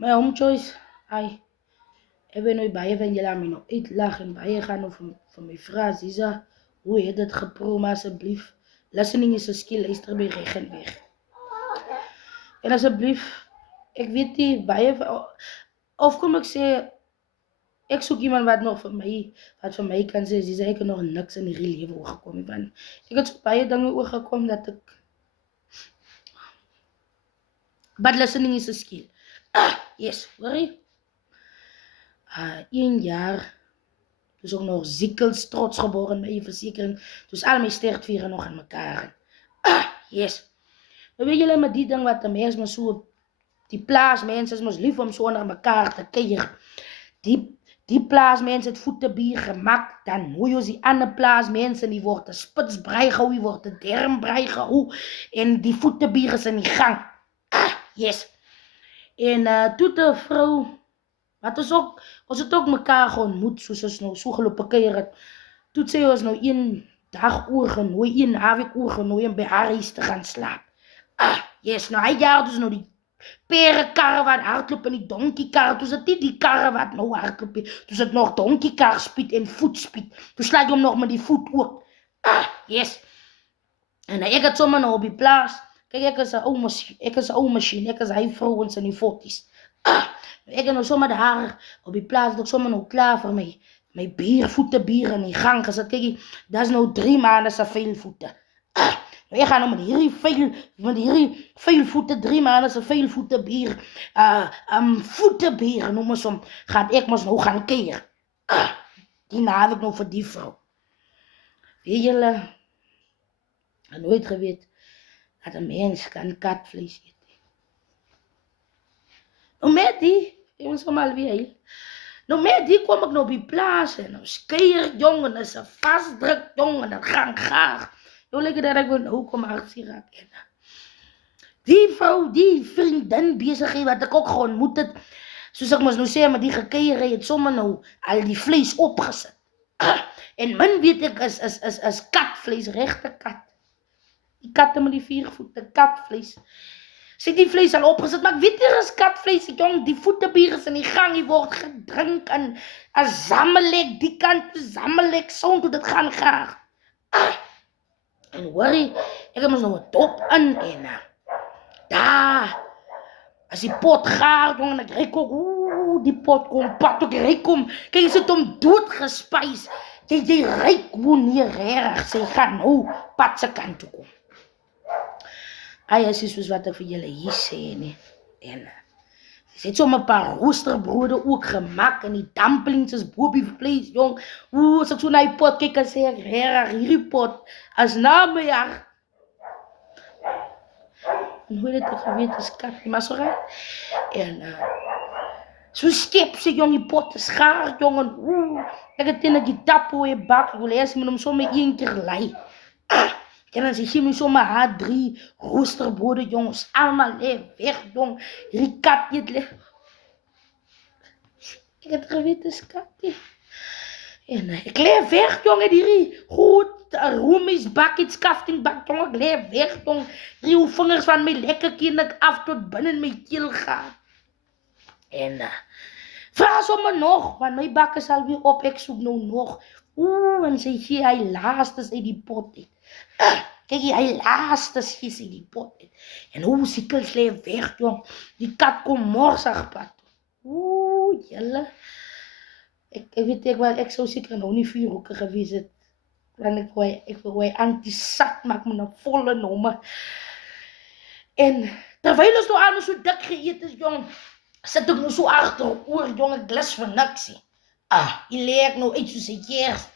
My home choice, ek weet nooit baie van julle aan my nog uitlag en baie gaan nou van my vraag, Ziza, hoe het dit geproe, maar asseblief, listening is 'n skill, luister by reg en weg. En asseblief, ek weet nie baie, of kom ek sê, ek soek iemand wat vir my kan sê, Ziza, ek het nog niks in hierdie lewe oorgekom, want ek het so baie dinge oorgekom dat ek, but listening is 'n skill. Yes, hoor jy? 1 jaar, dus ook nog ziekels trots geboren met je verzekering. Dus al mijn sterfvieren nog aan elkaar. Yes. Maar weet jullie met die ding wat de mens maar zo, die plaasmensen is maar lief om zo naar elkaar te keren. Die plaasmensen het voetenbier gemaakt, dan hoe je die andere plaasmensen, die wordt de spitsbrei gehouden, die wordt de dermbrei gehouden. En die voetenbier is in die gang. Yes. En toen de vrouw, wat is ook, ons het ook mekaar geontmoet, soos ons nou so gelopen keer het. Toe sê ons nou 1 dag oorgenooi, 1 naweek oorgenooi om by haar huis te gaan slaap. Yes, nou hy jaar dus nou die perekarre wat hardloop en die donkiekarre, dus het nie die karre wat nou hardloop, dus het nog donkiekar speed en voetspeed. Toe slaat jy hom nog met die voet ook. Yes. En ek het sommer nou op die plaas, kyk ek is 'n ou masjien, ek is hy vrouens in die 40's. Ek het nou sommer daar op die plaas, dat ek sommer nou klaar vir my voetenbier in die gang gesit. Kyk, dat is nou 3 maande se vuil voete. Nou ek gaan nou met hierdie vuil voete, 3 maande se vuil voetenbier, voetenbier, noem ons hom, gaan ek mos nou gaan keer. Die naweek nou vir die vrou. Weet julle, ek nooit geweet, dat 'n mens kan katvlees eet. Nou met die, ons kom alweer hier. Nou met die kom ek nou op die plaas en nou skeier jong en is 'n vasdruk jong en dit gaan graag. Nou lyk dit dat ek wil nou kom hartseer raak. Die vrou, die vriendin besigheid wat ek ook geontmoet het, soos ek mos nou sê, met die gekeier het sommer nou al die vlees opgesit. En min weet ek is katvlees, regte kat. Die katte met die 4 voete, katvlees. Sy die vlees al opgesit, maar ek weet nie is katvlees, jong, die voetenbier is in die gang, die word gedrink en 'n zammelek, die kant zammelek, so toe dit gaan graag. En hoorie, ek het mos nou 'n dop in en daar, as die pot gaar, jong, en ek ryk ook, die pot kom, pat ook ryk kom, kyk, jy sit hom dood gespys, jy ryk hoe nie regtig, sy gaan nou pad se kant toe kom. Is soos wat ek vir julle hier sê nie. En sy het sommer 'n paar roosterbrode ook gemaak en die dumplings is bo op die vlees, jong. As ek so na die pot kyk en sê ek, regtig, hierdie pot as na my jaar. En hoe het ek geweet is kat, maar so raar. En so skep sy, jong, die pot is gaar, jong, en ek het in die tapo en bak, ek wil eers met hom sommer 1 keer lei. En dan sê my sommer haar 3 roosterbode, jongens, allemaal weg, jong, hierdie kat eet lig. Ek het geweet, is kat nie. En ek leef weg, jong, en hierdie goed, roomies bak, iets skaftingbak, jong, ek leef weg, jong, die vingers van my lekker kin ek af tot binnen my keel gaan. En vraag sommer nog, want my bak is alweer op, ek soek nou nog. En sy gee hy laastes uit die pot uit. Kijk, hy laastes gee sy die pot uit. En hoe siekels leef weg, jong. Die kat kom morsig pad. Julle. Ek weet ek sou seker nou nie 4 hoeke gewees het. Want ek wil hy anti-sak maak met 'n volle nomme. En terwyl ons nou almal so dik geëet is, jong, sit ek nou so agteroor, jong, ek lus vir niks. Jy leek nou uit soos 'n keers.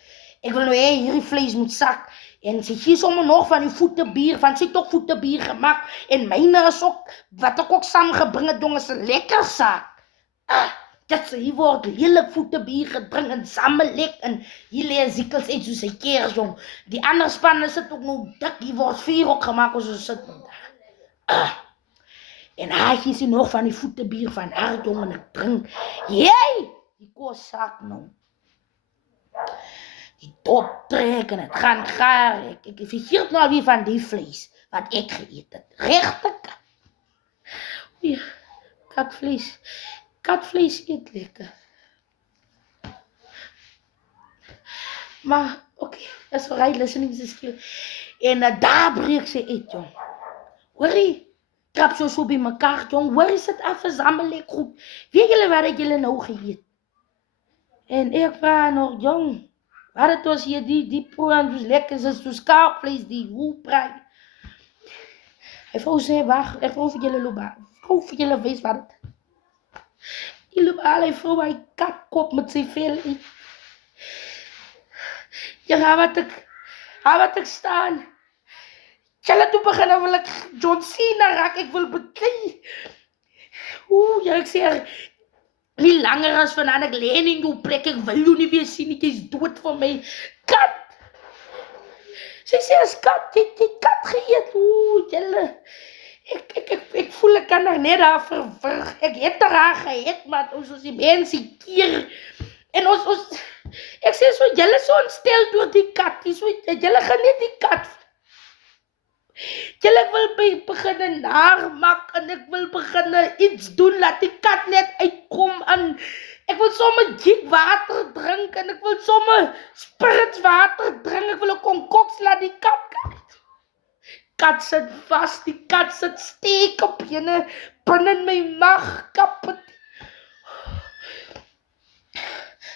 Ek wil nou hierdie vlees moet sak. En sy gee sommer nog van die voetenbier, van sy het ook voetenbier gemaak. En myne is ook, wat ek ook saamgebring het, jong, is 'n lekker saak. Dat sy hier word heerlik voetenbier gedrink en sammelek. En hier lê siekels uit soos 'n keers, jong. Die ander spanne sit ook nou dik, hier word 4 ook gemaak, as ons sit nou daar. En hy gee sy nog van die voetenbier van haar, jong, en ek drink. Die kos sak nou. Die dop trek en het gaan gaar. Ek vergeet nou weer van die vlees wat ek geëet het. Regte kat. Katvlees. Katvlees eet lekker. Maar, oké, that's alright, listening is a skill. En daar breek ze uit, jong. Hoorie, trap zo bij mekaar, jong. Waar is het afgezameld goed? Weet jullie waar ik jullie nou geëet? En ik vraag nog, jong, waar het was hier, die poen, dus lekker, dus kaapvlees, die woelpraai. Hij vrouw zei, wacht, ik geloof jullie lopen. Ik geloof jullie wees wat het. Die lopen alle vrouw, hij katkop met zijn vel. Ja, wat ik staan. Jullie toe beginnen wil ik John Cena raak, ik wil beklei. Oeh, ja, ik zeg, niet langer als vanaan ik lening doe plek, ik wil je niet weer zien, ik is dood van mij. Kat! Ze zei, als kat, die kat geëet. Oeh, jullie. Ik voel ik kan er net af ik heb er aan geëet, maar zoals die mensen hier. En ik zei zo, jullie zo ontstel door die kat. Jullie gaan niet die kat. Jullie wil beginnen namaken en ik wil beginnen iets doen, laat die kat net uitkomen. En ik wil zomaar dik water drinken en ik wil zomaar spiritswater drinken. Ik wil een concoct, laat die kat kat zit vast, die kat zit steek op binnen my mag kapot.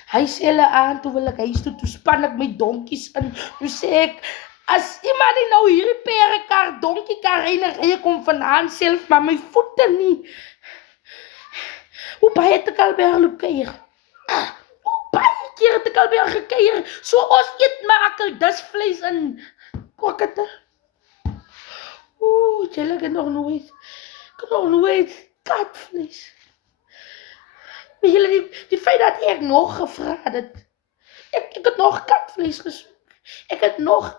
Hy sê hulle aan, toe wil ek huis toe span ek my donkies in. Toe sê ek, as iemand die nou hierdie perekar, donkiekar ry kom vandaan self, maar my voete nie. Hoe baie het ek al by haar loop keier? Hoe baie keer het ek al by haar gekeier? So ons eet maak, dis vlees in kokette. Oeh, jylle, ek het nog nooit katvlees. Maar jylle, die feit dat ek nog gevraagd het, ek het nog katvlees gesoek. Ek het nog